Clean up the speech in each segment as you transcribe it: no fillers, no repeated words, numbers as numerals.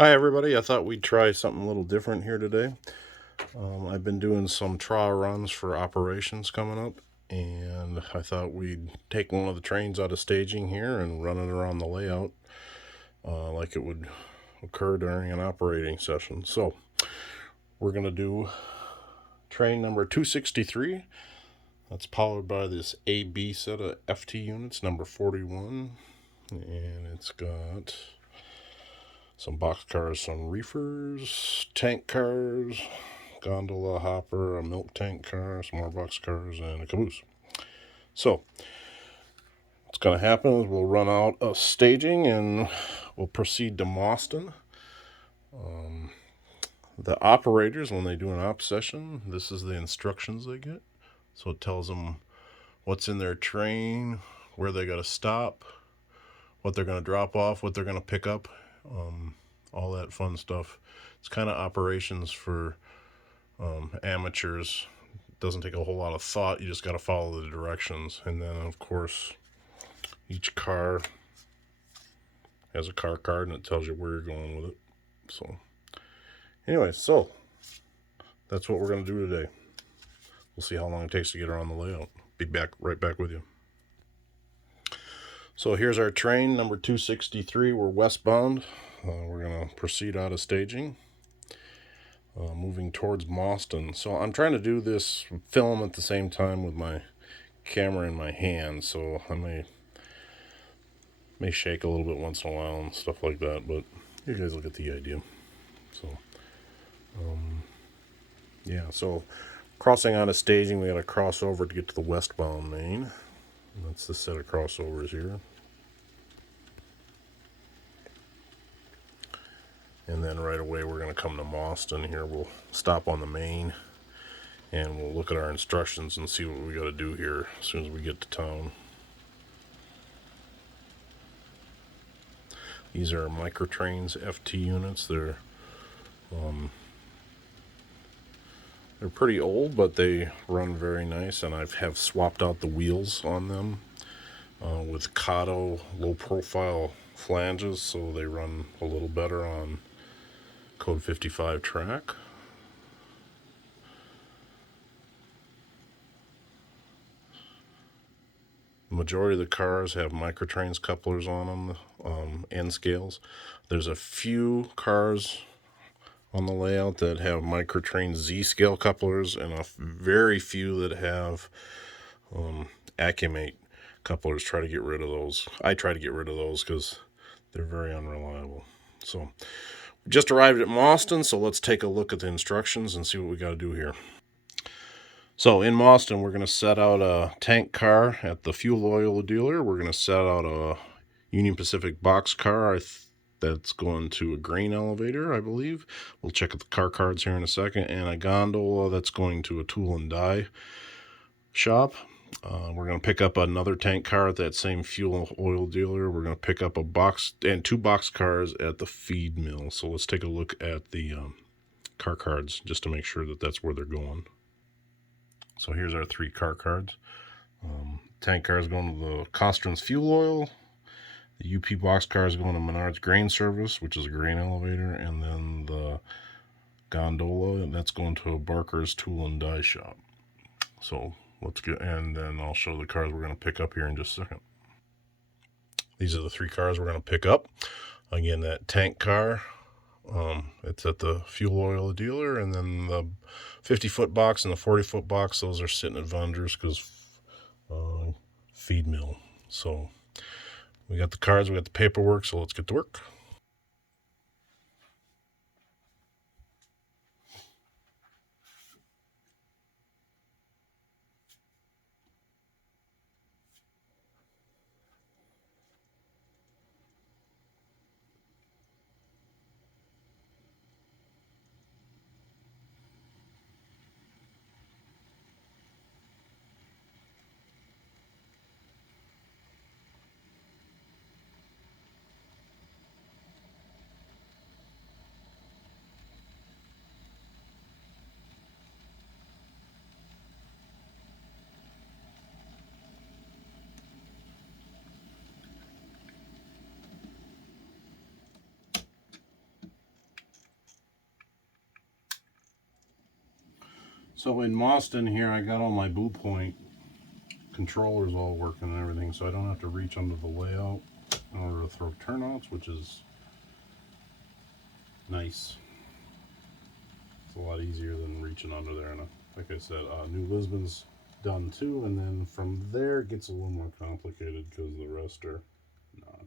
Hi everybody, I thought we'd try something a little different here today. I've been doing some trial runs for operations coming up, and I thought we'd take one of the trains out of staging here and run it around the layout like it would occur during an operating session. So we're going to do train number 263. That's powered by this AB set of FT units, number 41, and it's got some box cars, some reefers, tank cars, gondola, hopper, a milk tank car, some more box cars, and a caboose. So, what's going to happen is we'll run out of staging and we'll proceed to Mauston. The operators, when they do an op session, this is the instructions they get. So it tells them what's in their train, where they got to stop, what they're going to drop off, what they're going to pick up, all that fun stuff. It's kind of operations for amateurs. Doesn't take a whole lot of thought. You just got to follow the directions. And then, of course, each car has a car card and it tells you where you're going with it. So, anyway, that's what we're going to do today. We'll see how long it takes to get around the layout. Be right back with you. So here's our train, number 263. We're westbound. We're going to proceed out of staging, moving towards Mauston. So I'm trying to do this film at the same time with my camera in my hand, so I may shake a little bit once in a while and stuff like that, but you guys will get the idea. So, yeah, so crossing out of staging, we got to cross over to get to the westbound main. That's the set of crossovers here. And then right away we're going to come to Mauston here. We'll stop on the main and we'll look at our instructions and see what we got to do here as soon as we get to town. These are microtrains FT units. They're pretty old, but they run very nice, and I have swapped out the wheels on them with Kato low-profile flanges, so they run a little better on Code 55 track. The majority of the cars have microtrains couplers on them, N scales. There's a few cars on the layout that have microtrain Z scale couplers, and a very few that have Accumate couplers. Try to get rid of those. I try to get rid of those because they're very unreliable. So we just arrived at Mauston, so let's take a look at the instructions and see what we got to do here. So in Mauston, we're going to set out a tank car at the fuel oil dealer. We're going to set out a Union Pacific box car that's going to a grain elevator, I believe. We'll check the car cards here in a second. And a gondola that's going to a tool and die shop. We're going to pick up another tank car at that same fuel oil dealer. We're going to pick up a box and two box cars at the feed mill. So let's take a look at the car cards just to make sure that that's where they're going. So here's our three car cards. Tank car is going to the Costron's fuel oil. The UP box car is going to Menard's grain service, which is a grain elevator. And then the gondola, that's going to a Barker's tool and die shop. So let's get, and then I'll show the cars we're going to pick up here in just a second. These are the three cars we're going to pick up. Again, that tank car, it's at the fuel oil dealer, and then the 50-foot box and the 40-foot box, those are sitting at Vonder's because feed mill. So we got the cards, we got the paperwork, so let's get to work. So in Mauston here, I got all my Blue Point controllers all working and everything, so I don't have to reach under the layout in order to throw turnouts, which is nice. It's a lot easier than reaching under there. And like I said, New Lisbon's done too, and then from there it gets a little more complicated because the rest are not.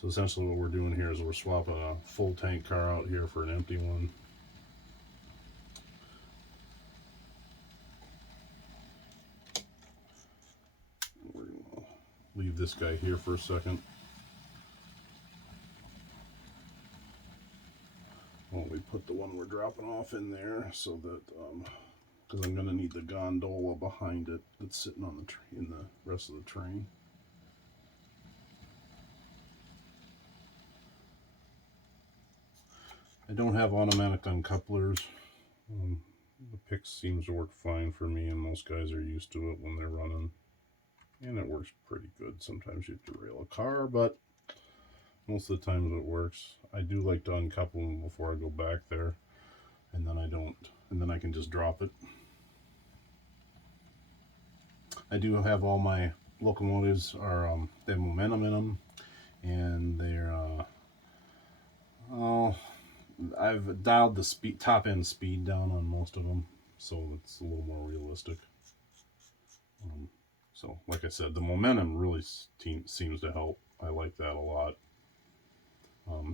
So essentially what we're doing here is we're swapping a full tank car out here for an empty one. We're gonna leave this guy here for a second. Well, we put the one we're dropping off in there so that, because I'm going to need the gondola behind it that's sitting on the in the rest of the train. I don't have automatic uncouplers. The pick seems to work fine for me, and most guys are used to it when they're running. And it works pretty good. Sometimes you have to rail a car, but most of the times it works. I do like to uncouple them before I go back there, and then I don't, and then I can just drop it. I do have all my locomotives are they have momentum in them, and they're I've dialed the speed, top end speed down on most of them, so it's a little more realistic. So like I said, the momentum really seems to help. I like that a lot.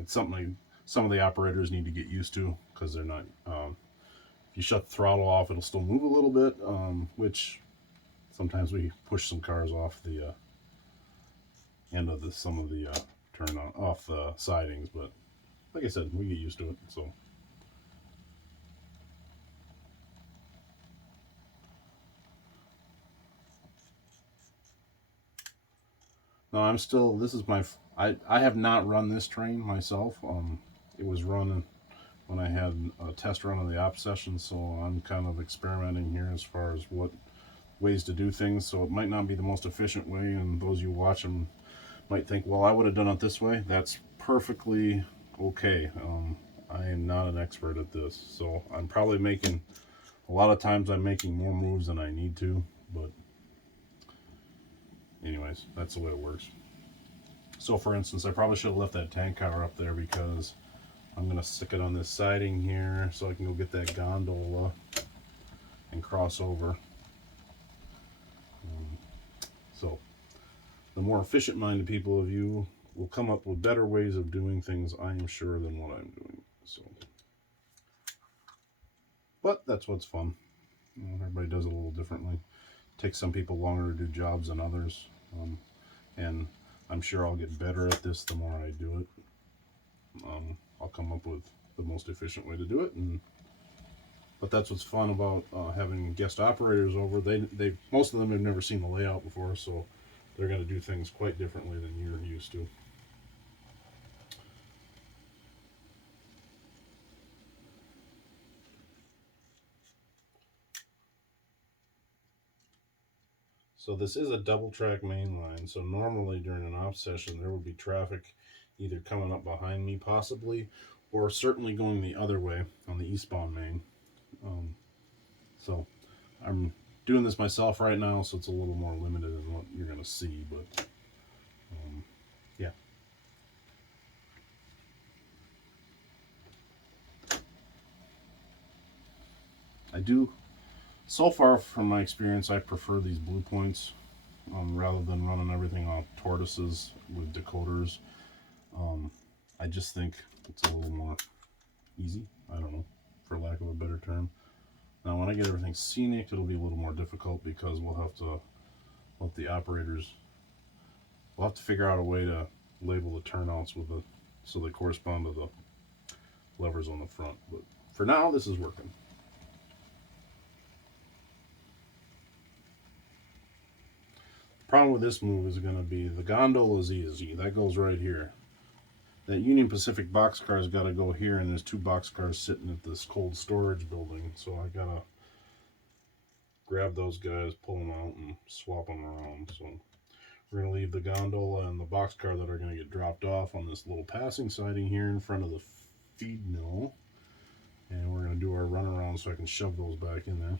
It's something some of the operators need to get used to, because they're not. If you shut the throttle off, it'll still move a little bit, which sometimes we push some cars off the end of some of the turn off the sidings, but like I said, we get used to it. So no, I'm still. This is my. I have not run this train myself. It was run when I had a test run of the op session, so I'm kind of experimenting here as far as what ways to do things. So it might not be the most efficient way, and those you watch them might think, well, I would have done it this way. That's perfectly okay. I am not an expert at this, so I'm probably making, a lot of times I'm making more moves than I need to, but anyways, that's the way it works. So for instance, I probably should have left that tank car up there, because I'm going to stick it on this siding here so I can go get that gondola and cross over. So the more efficient-minded people of you will come up with better ways of doing things, I am sure, than what I'm doing. So, but that's what's fun. Everybody does it a little differently. It takes some people longer to do jobs than others, and I'm sure I'll get better at this the more I do it. I'll come up with the most efficient way to do it, but that's what's fun about having guest operators over. They most of them have never seen the layout before, so they're going to do things quite differently than you're used to. So this is a double track main line, so normally during an off session there would be traffic either coming up behind me possibly, or certainly going the other way on the eastbound main. So I'm doing this myself right now, so it's a little more limited in what you're going to see, but yeah. I do, so far from my experience, I prefer these Blue Points rather than running everything off tortoises with decoders. I just think it's a little more easy. I don't know, for lack of a better term. Now, when I get everything scenic, it'll be a little more difficult, because we'll have to let the operators. We'll have to figure out a way to label the turnouts with the so they correspond to the levers on the front. But for now, this is working. The problem with this move is going to be the gondola is easy. That goes right here. That Union Pacific boxcar's got to go here, and there's two boxcars sitting at this cold storage building. So I got to grab those guys, pull them out, and swap them around. So we're going to leave the gondola and the boxcar that are going to get dropped off on this little passing siding here in front of the feed mill. And we're going to do our runaround so I can shove those back in there.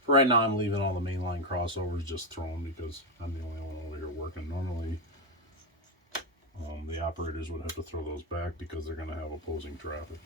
For right now, I'm leaving all the mainline crossovers just thrown because I'm the only one over here working. Normally, the operators would have to throw those back because they're going to have opposing traffic.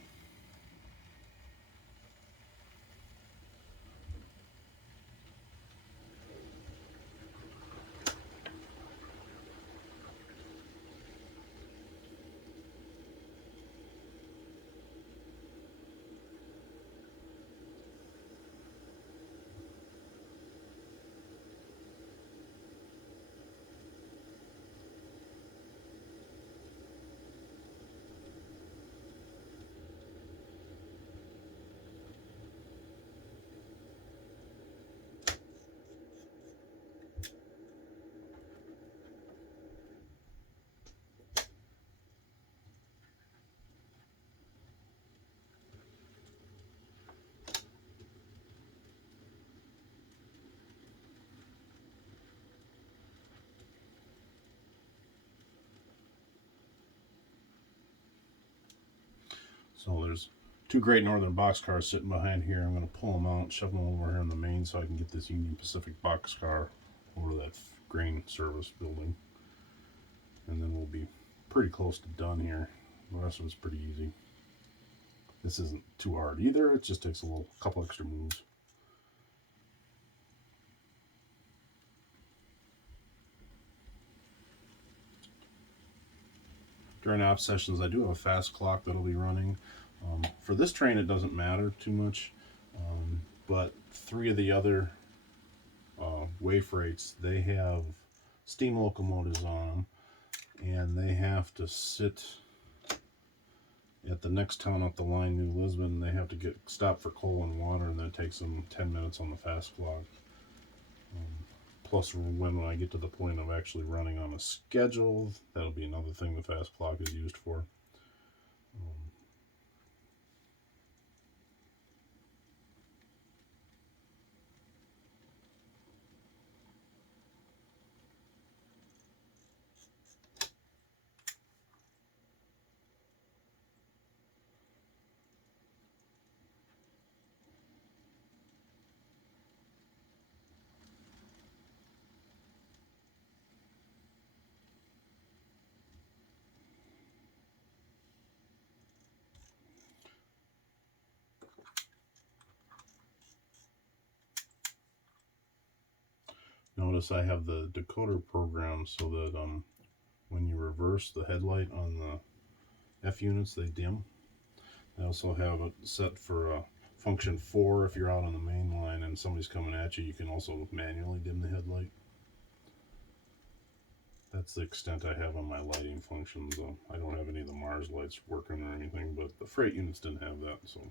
So there's two Great Northern boxcars sitting behind here. I'm going to pull them out, shove them over here in the main so I can get this Union Pacific boxcar over to that grain service building. And then we'll be pretty close to done here. The rest of it's pretty easy. This isn't too hard either. It just takes a couple extra moves. During op sessions, I do have a fast clock that'll be running. For this train, it doesn't matter too much, but three of the other way freights, they have steam locomotives on them, and they have to sit at the next town up the line, New Lisbon. They have to get stopped for coal and water, and that takes them 10 minutes on the fast clock. Plus, when I get to the point of actually running on a schedule, that'll be another thing the fast clock is used for. Notice I have the decoder program so that when you reverse the headlight on the F units, they dim. I also have it set for function 4 if you're out on the main line and somebody's coming at you. You can also manually dim the headlight. That's the extent I have on my lighting functions. I don't have any of the Mars lights working or anything, but the freight units didn't have that, so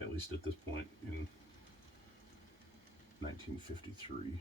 at least at this point in 1953.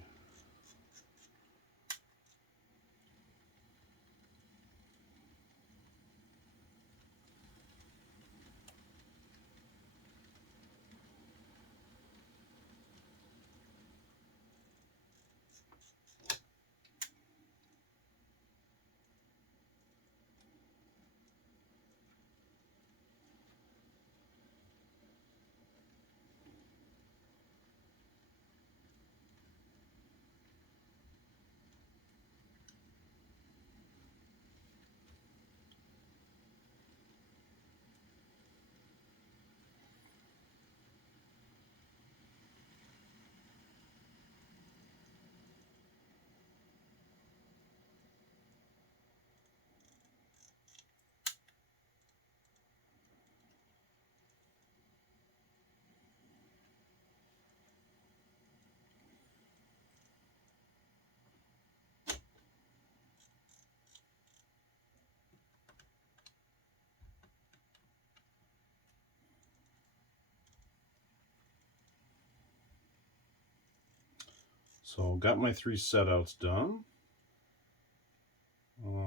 So got my 3 setouts done.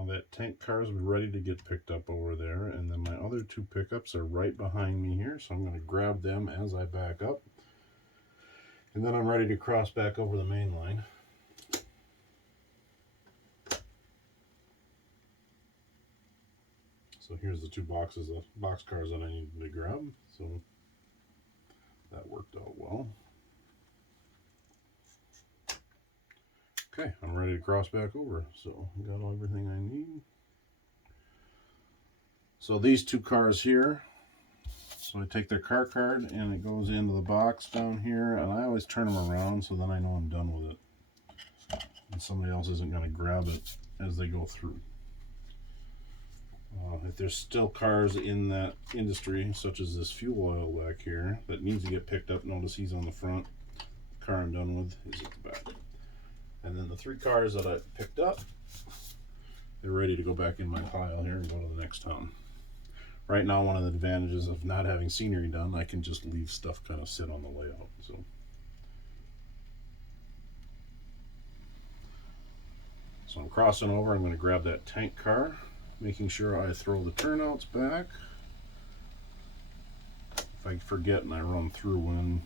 That tank car is ready to get picked up over there, and then my other 2 pickups are right behind me here, so I'm going to grab them as I back up. And then I'm ready to cross back over the main line. So here's the two boxes of box cars that I needed to grab. So that worked out well. Okay, I'm ready to cross back over. So I got everything I need. So these two cars here, so I take their car card and it goes into the box down here, and I always turn them around so then I know I'm done with it. And somebody else isn't going to grab it as they go through. If there's still cars in that industry, such as this fuel oil back here, that needs to get picked up, notice he's on the front. The car I'm done with is at the back. And then the three cars that I picked up, they're ready to go back in my pile here and go to the next town. Right now, one of the advantages of not having scenery done, I can just leave stuff kind of sit on the layout. So I'm crossing over. I'm going to grab that tank car, making sure I throw the turnouts back. If I forget and I run through one,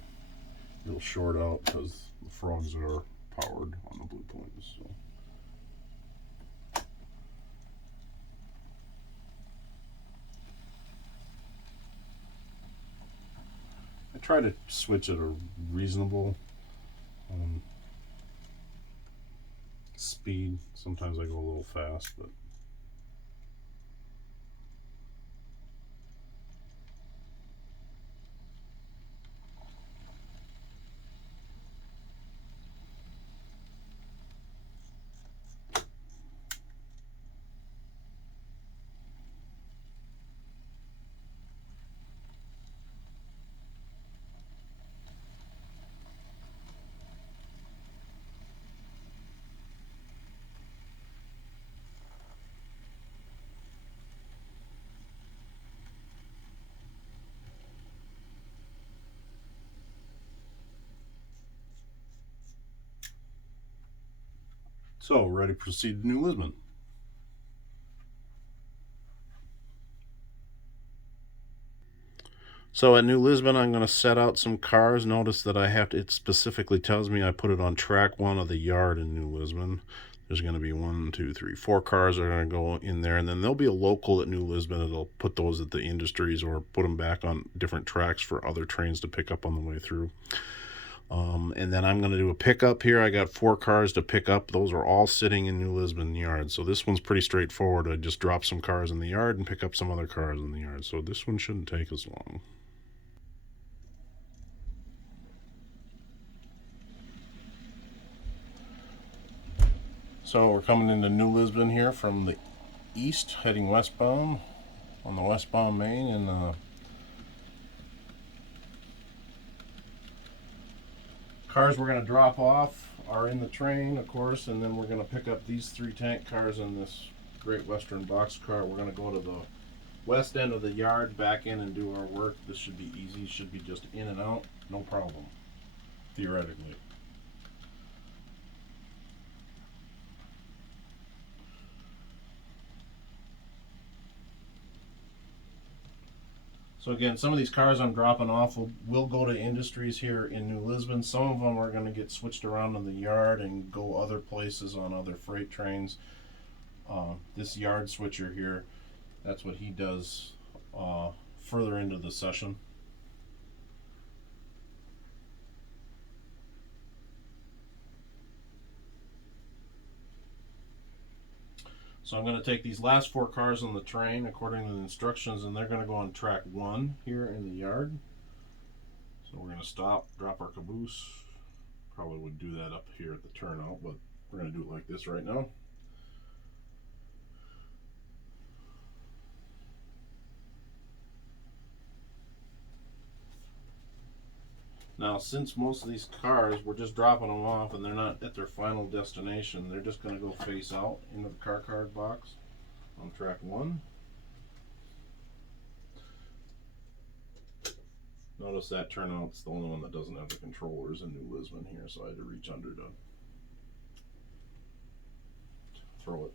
it'll short out because the frogs are powered on the blue points. So. I try to switch at a reasonable speed. Sometimes I go a little fast, but so ready to proceed to New Lisbon. So at New Lisbon, I'm going to set out some cars. Notice that I have to, it specifically tells me I put it on track 1 of the yard in New Lisbon. There's going to be 1, 2, 3, 4 cars that are going to go in there. And then there'll be a local at New Lisbon that'll put those at the industries or put them back on different tracks for other trains to pick up on the way through. And then I'm going to do a pickup here. I got 4 cars to pick up. Those are all sitting in New Lisbon yard. So this one's pretty straightforward. I just drop some cars in the yard and pick up some other cars in the yard. So this one shouldn't take as long. So we're coming into New Lisbon here from the east, heading westbound on the westbound main, and cars we're going to drop off are in the train, of course, and then we're going to pick up these 3 tank cars in this Great Western box car. We're going to go to the west end of the yard, back in and do our work. This should be easy. Should be just in and out, no problem, theoretically. So again, some of these cars I'm dropping off will go to industries here in New Lisbon. Some of them are going to get switched around in the yard and go other places on other freight trains. This yard switcher here, that's what he does further into the session. So I'm going to take these last 4 cars on the train according to the instructions, and they're going to go on track 1 here in the yard. So we're going to stop, drop our caboose. Probably would do that up here at the turnout, but we're going to do it like this right now. Now, since most of these cars, we're just dropping them off and they're not at their final destination, they're just going to go face out into the car card box on track 1. Notice that turnout's the only one that doesn't have the controllers in New Lisbon here, so I had to reach under to throw it.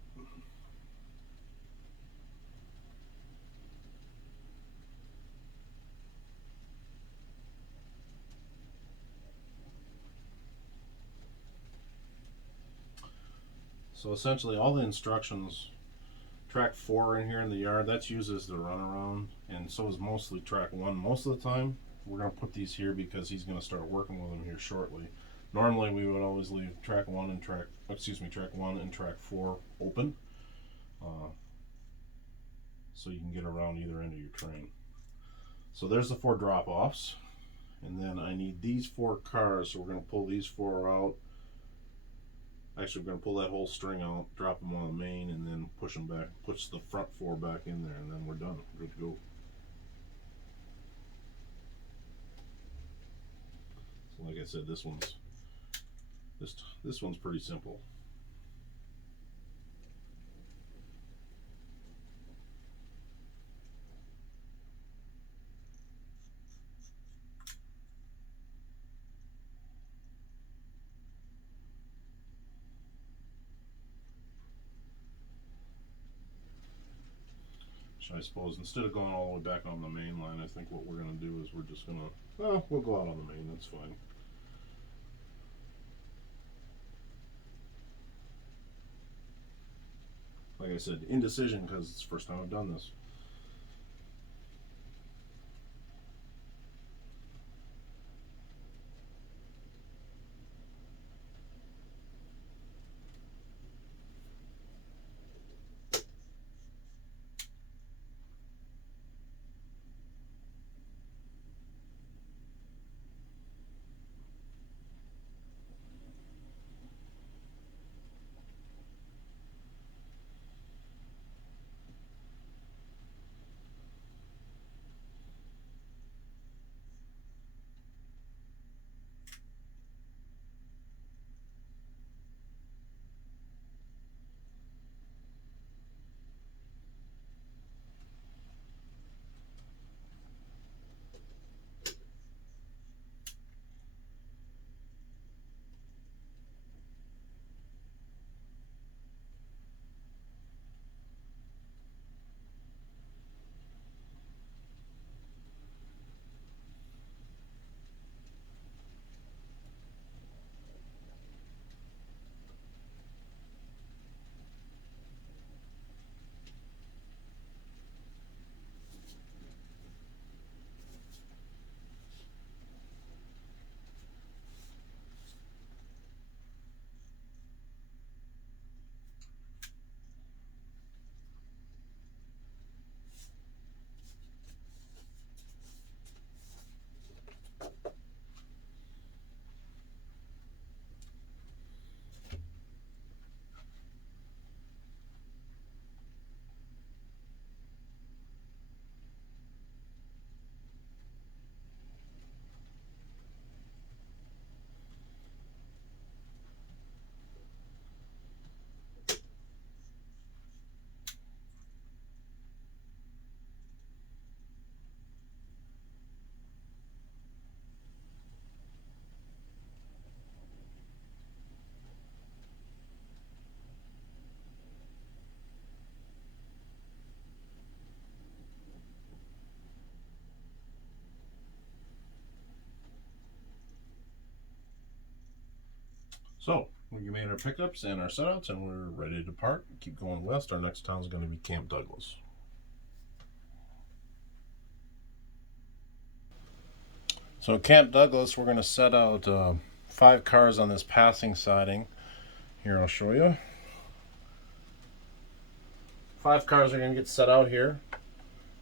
So essentially all the instructions track 4 in here in the yard. That's used as the runaround, and so is mostly track 1 most of the time. We're going to put these here because he's going to start working with them here shortly. Normally we would always leave track 1 and track 1 and track 4 open, so you can get around either end of your train. So there's the 4 drop-offs, and then I need these 4 cars, so we're going to pull these 4 out. Actually, we're going to pull that whole string out, drop them on the main, and then push them back, push the front 4 back in there, and then we're done. Good to go. So like I said, this one's pretty simple. I suppose instead of going all the way back on the main line, I think what we're going to do is we're just going to, we'll go out on the main, that's fine. Like I said, indecision because it's the first time I've done this. So we made our pickups and our setouts, and we're ready to depart. Keep going west. Our next town is going to be Camp Douglas. So Camp Douglas, we're going to set out 5 cars on this passing siding. Here, I'll show you. 5 cars are going to get set out here,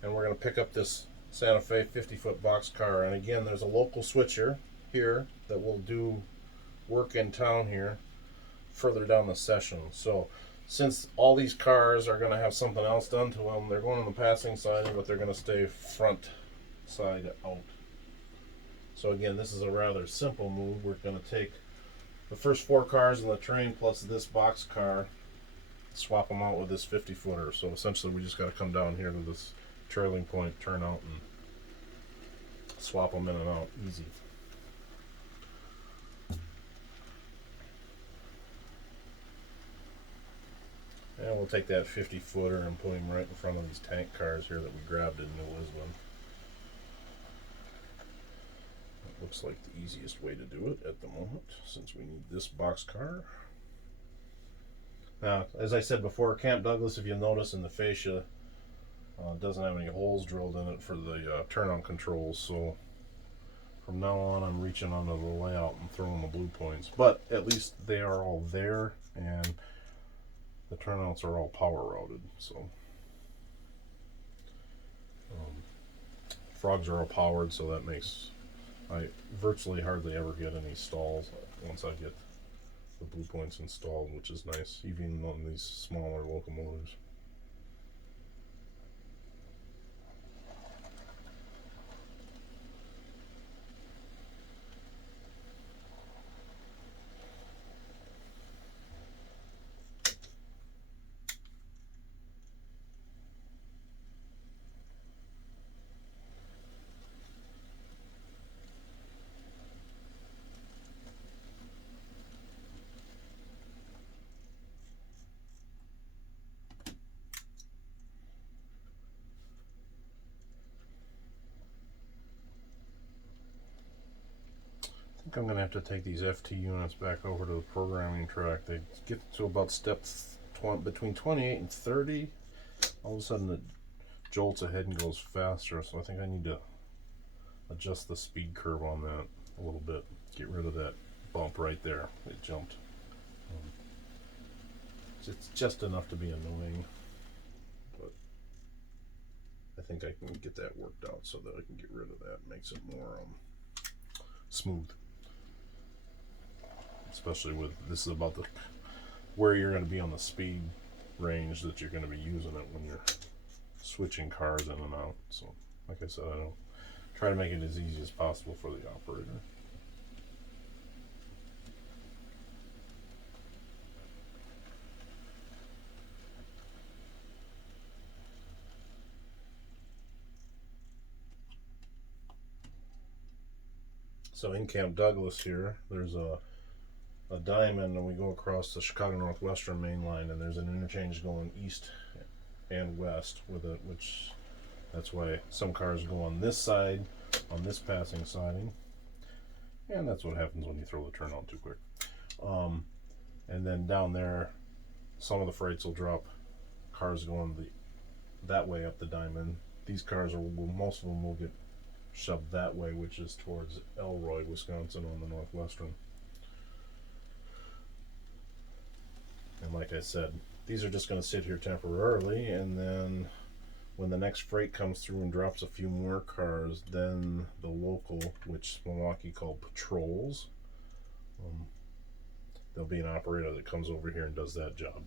and we're going to pick up this Santa Fe 50-foot box car. And again, there's a local switcher here that will do work in town here further down the session. So since all these cars are going to have something else done to them, they're going on the passing siding, but they're going to stay front side out. So again, this is a rather simple move. We're going to take the first 4 cars in the train plus this box car, swap them out with this 50-footer. So essentially we just got to come down here to this trailing point, turn out, and swap them in and out. Easy. And we'll take that 50-footer and put him right in front of these tank cars here that we grabbed in New Lisbon. That looks like the easiest way to do it at the moment, since we need this box car. Now, as I said before, Camp Douglas, if you'll notice in the fascia, doesn't have any holes drilled in it for the turnout controls, so from now on I'm reaching onto the layout and throwing the blue points. But at least they are all there, and the turnouts are all power routed, so frogs are all powered, so that makes I virtually hardly ever get any stalls once I get the blue points installed, which is nice, even on these smaller locomotives. I think I'm going to have to take these FT units back over to the programming track. They get to about step between 28 and 30. All of a sudden it jolts ahead and goes faster, so I think I need to adjust the speed curve on that a little bit. Get rid of that bump right there. It jumped. It's just enough to be annoying, but I think I can get that worked out so that I can get rid of that. Makes it more smooth. Especially with this is about the where you're going to be on the speed range that you're going to be using it when you're switching cars in and out. So, like I said, I don't try to make it as easy as possible for the operator. So in Camp Douglas here, there's a diamond, and we go across the Chicago Northwestern main line, and there's an interchange going east and west with it, which that's why some cars go on this side, on this passing siding, and that's what happens when you throw the turnout too quick. And then down there, some of the freights will drop cars going that way up the diamond. These cars most of them will get shoved that way, which is towards Elroy, Wisconsin on the Northwestern. And like I said, these are just going to sit here temporarily, and then when the next freight comes through and drops a few more cars, then the local, which Milwaukee called patrols, there'll be an operator that comes over here and does that job.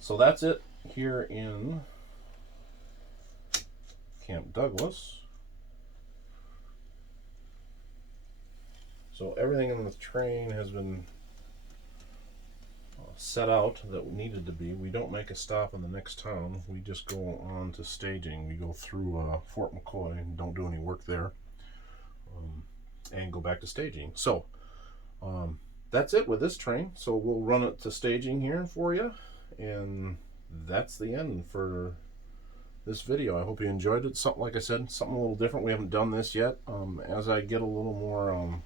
So that's it here in Camp Douglas. So everything in the train has been set out that needed to be. We don't make a stop in the next town. We just go on to staging. We go through Fort McCoy and don't do any work there, and go back to staging. So that's it with this train. So we'll run it to staging here for you, and that's the end for this video. I hope you enjoyed it. Something, like I said, something a little different. We haven't done this yet. As I get a little more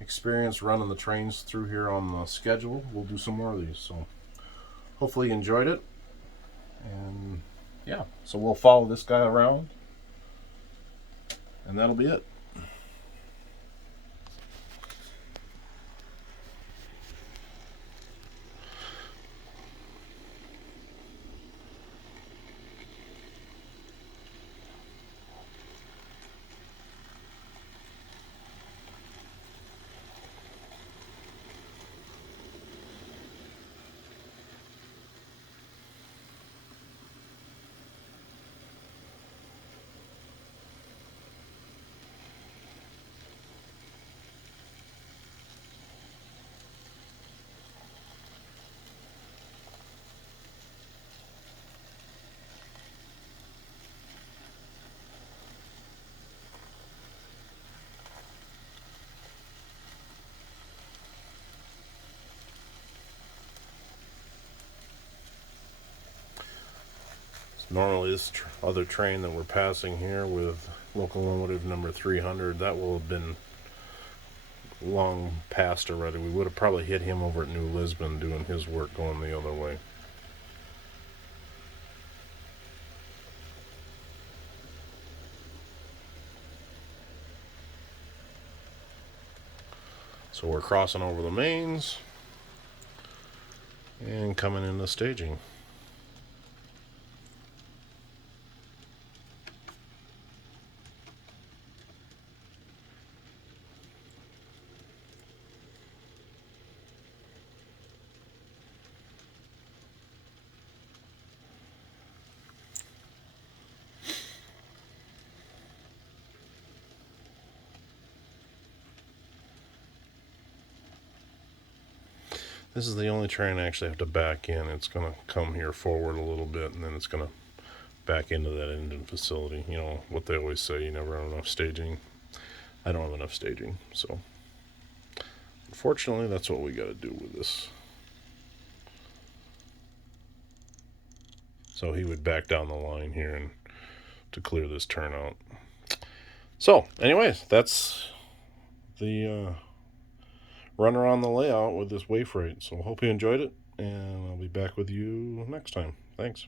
experience running the trains through here on the schedule, we'll do some more of these. So hopefully you enjoyed it, and yeah, so we'll follow this guy around, and that'll be it. Normally this other train that we're passing here with locomotive number 300, that will have been long past already. We would have probably hit him over at New Lisbon doing his work going the other way. So we're crossing over the mains and coming into staging. This is the only train I actually have to back in. It's going to come here forward a little bit, and then it's going to back into that engine facility. You know what they always say, you never have enough staging. I don't have enough staging, so unfortunately that's what we got to do with this. So he would back down the line here and to clear this turnout. So anyways, that's the runner on the layout with this way freight. So hope you enjoyed it, and I'll be back with you next time. Thanks.